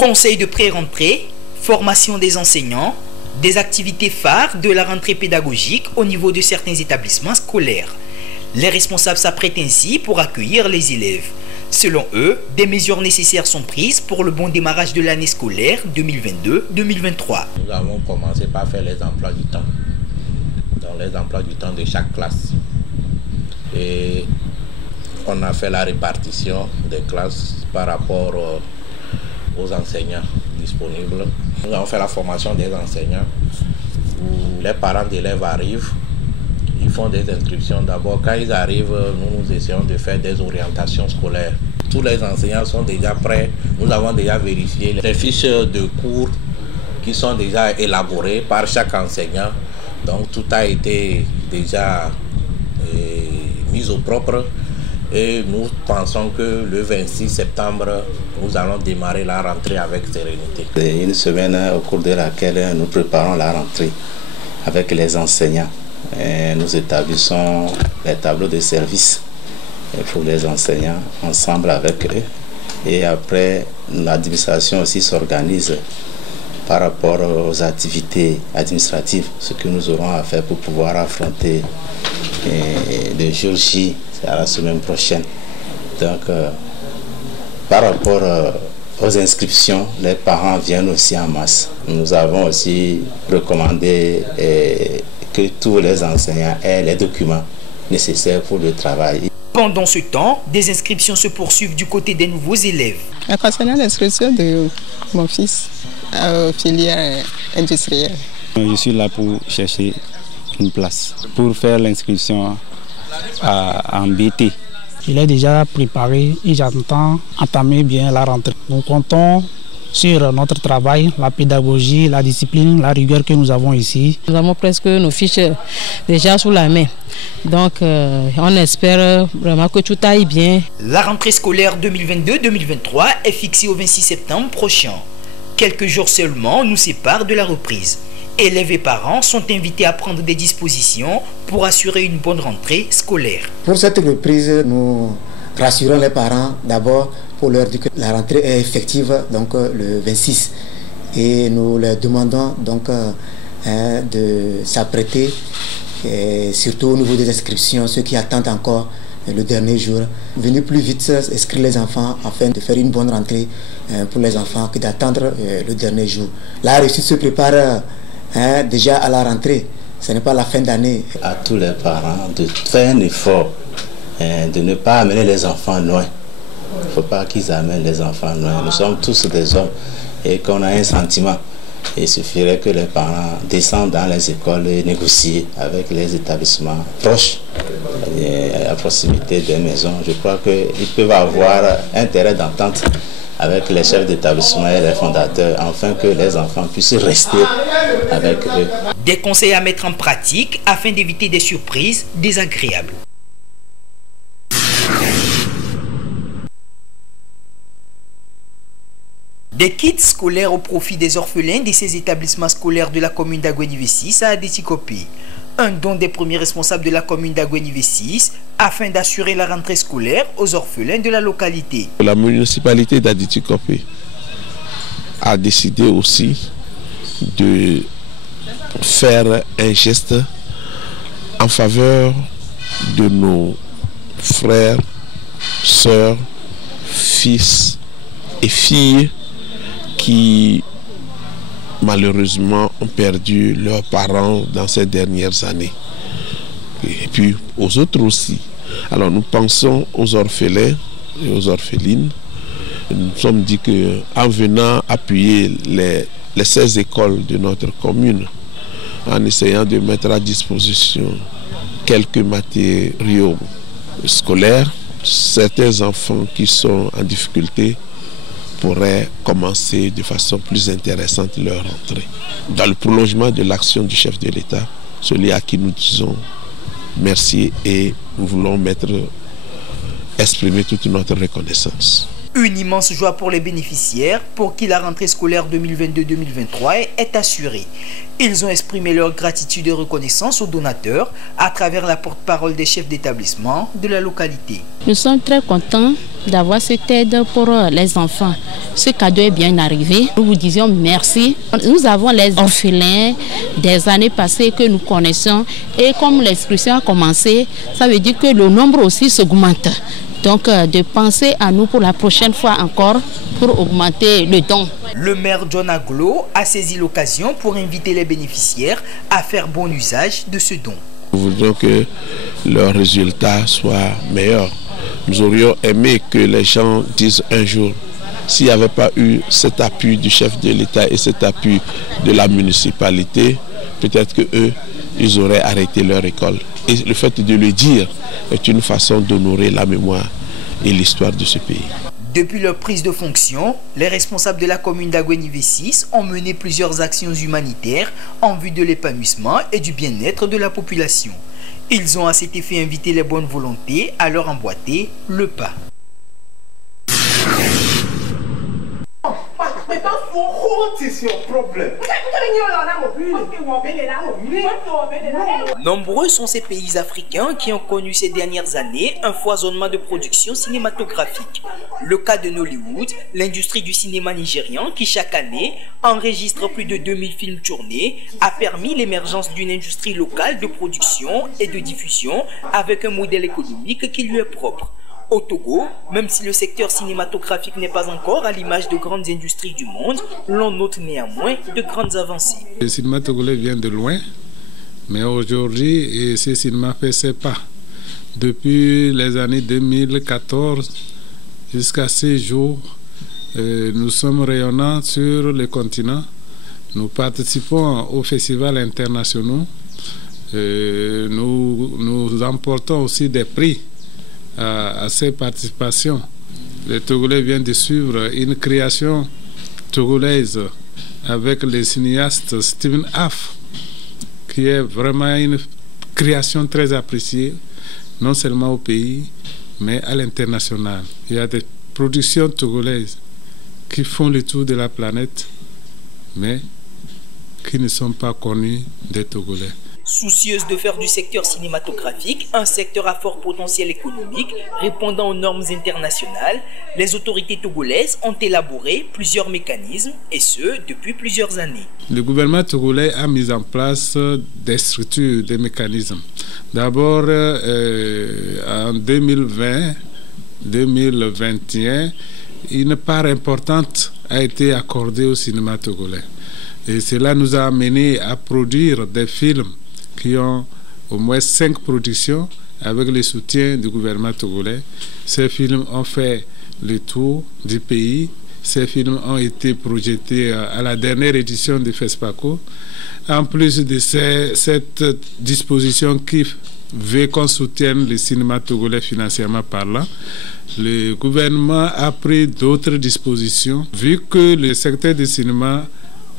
Conseil de pré-rentrée, formation des enseignants, des activités phares de la rentrée pédagogique au niveau de certains établissements scolaires. Les responsables s'apprêtent ainsi pour accueillir les élèves. Selon eux, des mesures nécessaires sont prises pour le bon démarrage de l'année scolaire 2022-2023. Nous avons commencé par faire les emplois du temps, dans les emplois du temps de chaque classe. Et on a fait la répartition des classes par rapport aux enseignants disponibles. Nous avons fait la formation des enseignants où les parents d'élèves arrivent. Ils font des inscriptions d'abord. Quand ils arrivent, nous essayons de faire des orientations scolaires. Tous les enseignants sont déjà prêts. Nous avons déjà vérifié les fiches de cours qui sont déjà élaborées par chaque enseignant. Donc tout a été déjà mis au propre. Et nous pensons que le 26 septembre, nous allons démarrer la rentrée avec sérénité. C'est une semaine au cours de laquelle nous préparons la rentrée avec les enseignants. Et nous établissons les tableaux de service pour les enseignants ensemble avec eux. Et après, l'administration aussi s'organise par rapport aux activités administratives, ce que nous aurons à faire pour pouvoir affronter le jour J, c'est à la semaine prochaine. Donc, par rapport aux inscriptions, les parents viennent aussi en masse. Nous avons aussi recommandé que tous les enseignants aient les documents nécessaires pour le travail. Pendant ce temps, des inscriptions se poursuivent du côté des nouveaux élèves. Concernant l'inscription de mon fils à filière industrielle. Je suis là pour chercher une place, pour faire l'inscription en BT. Il est déjà préparé et j'entends entamer bien la rentrée. Nous comptons sur notre travail, la pédagogie, la discipline, la rigueur que nous avons ici. Nous avons presque nos fiches déjà sous la main. Donc on espère vraiment que tout aille bien. La rentrée scolaire 2022-2023 est fixée au 26 septembre prochain. Quelques jours seulement nous séparent de la reprise. Élèves et parents sont invités à prendre des dispositions pour assurer une bonne rentrée scolaire. Pour cette reprise, nous rassurons les parents d'abord pour leur dire que la rentrée est effective donc le 26 et nous leur demandons donc de s'apprêter surtout au niveau des inscriptions, ceux qui attendent encore le dernier jour. Venez plus vite inscrire les enfants afin de faire une bonne rentrée pour les enfants que d'attendre le dernier jour. La réussite se prépare déjà à la rentrée, ce n'est pas la fin d'année. À tous les parents de faire un effort, de ne pas amener les enfants loin. Il ne faut pas qu'ils amènent les enfants loin. Nous sommes tous des hommes et qu'on a un sentiment. Il suffirait que les parents descendent dans les écoles et négocient avec les établissements proches, à proximité des maisons. Je crois qu'ils peuvent avoir intérêt d'entente avec les chefs d'établissement et les fondateurs, afin que les enfants puissent rester avec eux. Des conseils à mettre en pratique afin d'éviter des surprises désagréables. Des kits scolaires au profit des orphelins de ces établissements scolaires de la commune d'Agouénivé-6 à Adétikopi. Un don des premiers responsables de la commune d'Agouénivé-6 afin d'assurer la rentrée scolaire aux orphelins de la localité. La municipalité d'Adétikopi a décidé aussi de faire un geste en faveur de nos frères, sœurs, fils et filles qui malheureusement ont perdu leurs parents dans ces dernières années. Et puis aux autres aussi. Alors nous pensons aux orphelins et aux orphelines. Nous nous sommes dit qu'en venant appuyer les 16 écoles de notre commune, en essayant de mettre à disposition quelques matériaux scolaires, certains enfants qui sont en difficulté pourraient commencer de façon plus intéressante leur rentrée. Dans le prolongement de l'action du chef de l'État, celui à qui nous disons merci et nous voulons exprimer toute notre reconnaissance. Une immense joie pour les bénéficiaires pour qui la rentrée scolaire 2022-2023 est assurée. Ils ont exprimé leur gratitude et reconnaissance aux donateurs à travers la porte-parole des chefs d'établissement de la localité. Nous sommes très contents d'avoir cette aide pour les enfants. Ce cadeau est bien arrivé. Nous vous disions merci. Nous avons les orphelins des années passées que nous connaissons et comme l'inscription a commencé, ça veut dire que le nombre aussi s'augmente. Donc de penser à nous pour la prochaine fois encore pour augmenter le don. Le maire John Aglo a saisi l'occasion pour inviter les bénéficiaires à faire bon usage de ce don. Nous voudrions que leurs résultats soient meilleurs. Nous aurions aimé que les gens disent un jour, s'il n'y avait pas eu cet appui du chef de l'État et cet appui de la municipalité, peut-être qu'eux, ils auraient arrêté leur école. Et le fait de le dire est une façon d'honorer la mémoire et l'histoire de ce pays. Depuis leur prise de fonction, les responsables de la commune d'Agouenivé-6 ont mené plusieurs actions humanitaires en vue de l'épanouissement et du bien-être de la population. Ils ont à cet effet invité les bonnes volontés à leur emboîter le pas. Nombreux sont ces pays africains qui ont connu ces dernières années un foisonnement de production cinématographique. Le cas de Nollywood, l'industrie du cinéma nigérian qui chaque année enregistre plus de 2000 films tournés, a permis l'émergence d'une industrie locale de production et de diffusion avec un modèle économique qui lui est propre. Au Togo, même si le secteur cinématographique n'est pas encore à l'image de grandes industries du monde, l'on note néanmoins de grandes avancées. Le cinéma togolais vient de loin, mais aujourd'hui, ce cinéma fait ses pas. Depuis les années 2014 jusqu'à ces jours, nous sommes rayonnants sur le continent. Nous participons aux festivals internationaux. Nous emportons aussi des prix à ces participations. Le Togolais vient de suivre une création togolaise avec le cinéaste Stephen Aff, qui est vraiment une création très appréciée, non seulement au pays, mais à l'international. Il y a des productions togolaises qui font le tour de la planète, mais qui ne sont pas connues des Togolais. Soucieuse de faire du secteur cinématographique un secteur à fort potentiel économique répondant aux normes internationales, les autorités togolaises ont élaboré plusieurs mécanismes, et ce, depuis plusieurs années. Le gouvernement togolais a mis en place des structures, des mécanismes. D'abord, en 2020-2021, une part importante a été accordée au cinéma togolais. Et cela nous a amené à produire des films qui ont au moins 5 productions avec le soutien du gouvernement togolais. Ces films ont fait le tour du pays. Ces films ont été projetés à la dernière édition de FESPACO. En plus de cette disposition qui veut qu'on soutienne le cinéma togolais financièrement parlant, le gouvernement a pris d'autres dispositions. Vu que le secteur du cinéma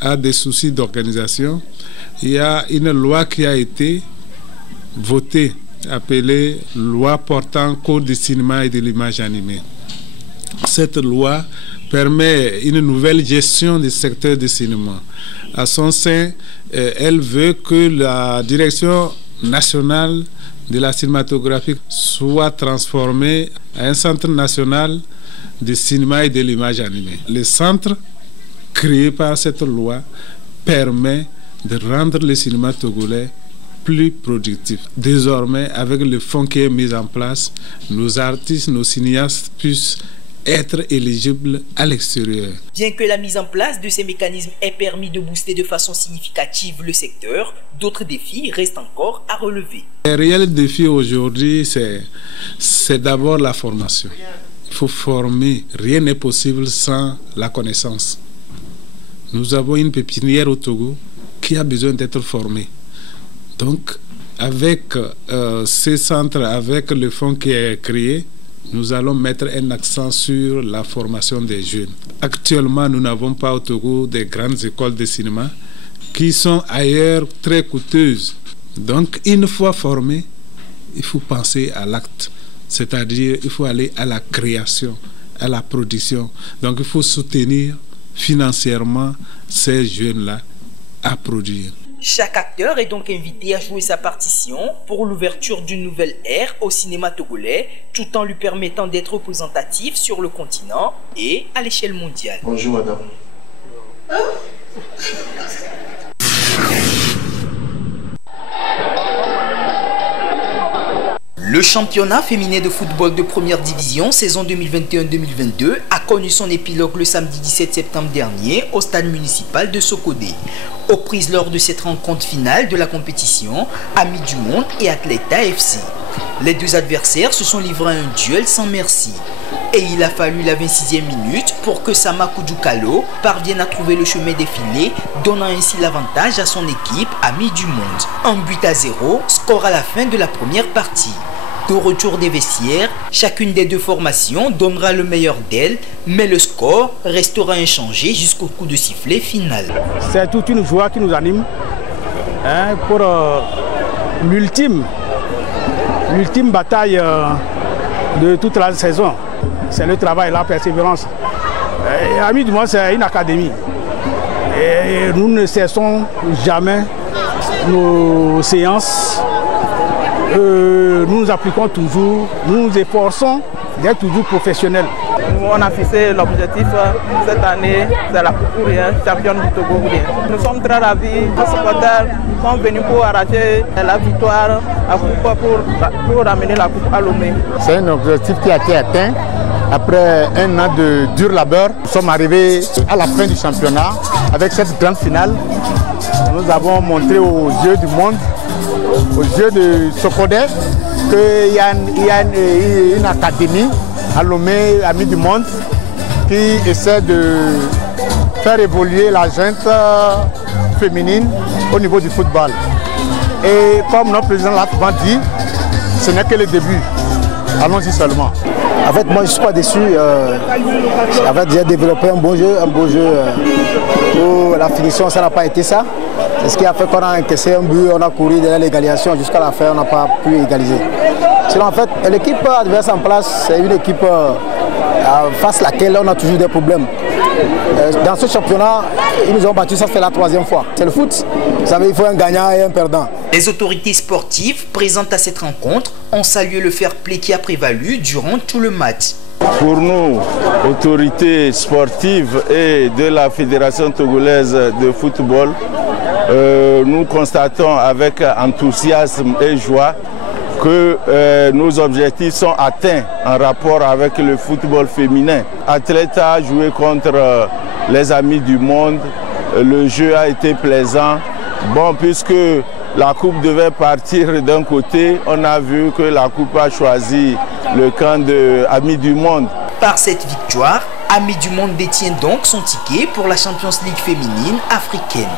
a des soucis d'organisation, il y a une loi qui a été votée, appelée loi portant code du cinéma et de l'image animée. Cette loi permet une nouvelle gestion du secteur du cinéma. À son sein, elle veut que la direction nationale de la cinématographie soit transformée en un centre national de cinéma et de l'image animée. Le centre créé par cette loi permet de rendre le cinéma togolais plus productif. Désormais, avec le fonds qui est mis en place, nos artistes, nos cinéastes puissent être éligibles à l'extérieur. Bien que la mise en place de ces mécanismes ait permis de booster de façon significative le secteur, d'autres défis restent encore à relever. Le réel défi aujourd'hui, c'est d'abord la formation. Il faut former. Rien n'est possible sans la connaissance. Nous avons une pépinière au Togo qui a besoin d'être formée. Donc, avec ces centres, avec le fonds qui est créé, nous allons mettre un accent sur la formation des jeunes. Actuellement, nous n'avons pas au Togo des grandes écoles de cinéma qui sont ailleurs très coûteuses. Donc, une fois formés, il faut penser à l'acte, c'est-à-dire il faut aller à la création à la production. Donc il faut soutenir financièrement ces jeunes-là à produire. Chaque acteur est donc invité à jouer sa partition pour l'ouverture d'une nouvelle ère au cinéma togolais, tout en lui permettant d'être représentatif sur le continent et à l'échelle mondiale. Bonjour madame. Le championnat féminin de football de première division saison 2021-2022 a connu son épilogue le samedi 17 septembre dernier au stade municipal de Sokodé. Aux prises lors de cette rencontre finale de la compétition, Amis du Monde et Athleta FC. Les deux adversaires se sont livrés à un duel sans merci. Et il a fallu la 26e minute pour que Sama Koudjoukalo parvienne à trouver le chemin défilé, donnant ainsi l'avantage à son équipe Amis du Monde. 1-0, score à la fin de la première partie. De retour des vestiaires, chacune des deux formations donnera le meilleur d'elle, mais le score restera inchangé jusqu'au coup de sifflet final. C'est toute une joie qui nous anime pour l'ultime bataille de toute la saison. C'est le travail, la persévérance. Amis du Monde, c'est une académie. Et nous ne cessons jamais nos séances. Nous nous appliquons toujours, nous nous efforçons d'être toujours professionnels. On a fixé l'objectif cette année, c'est la coupe championne du Togo. Nous sommes très ravis, nos supporters sont venus pour arracher la victoire à Coupe pour ramener la coupe à Lomé. C'est un objectif qui a été atteint. Après un an de dur labeur, nous sommes arrivés à la fin du championnat avec cette grande finale. Nous avons montré aux yeux du monde, aux yeux de Sokodé, qu'il y a une académie à Lomé, Amis du Monde, qui essaie de faire évoluer la gente féminine au niveau du football. Et comme notre président l'a souvent dit, ce n'est que le début. Allons-y seulement. En fait, moi je ne suis pas déçu. En fait, j'ai développé un beau jeu où la finition, ça n'a pas été ça. C'est ce qui a fait qu'on a encaissé un but, on a couru derrière l'égalisation jusqu'à la fin, on n'a pas pu égaliser. Sinon, en fait, l'équipe adverse en place, c'est une équipe face à laquelle on a toujours des problèmes. Dans ce championnat, ils nous ont battus, ça fait la 3e fois. C'est le foot, vous savez, il faut un gagnant et un perdant. Les autorités sportives présentes à cette rencontre ont salué le fair-play qui a prévalu durant tout le match. Pour nous, autorités sportives et de la Fédération togolaise de football, nous constatons avec enthousiasme et joie que nos objectifs sont atteints en rapport avec le football féminin. Athleta a joué contre les Amis du Monde, le jeu a été plaisant. Bon, puisque la coupe devait partir d'un côté, on a vu que la coupe a choisi le camp de Amis du Monde. Par cette victoire, Amis du Monde détient donc son ticket pour la Champions League féminine africaine.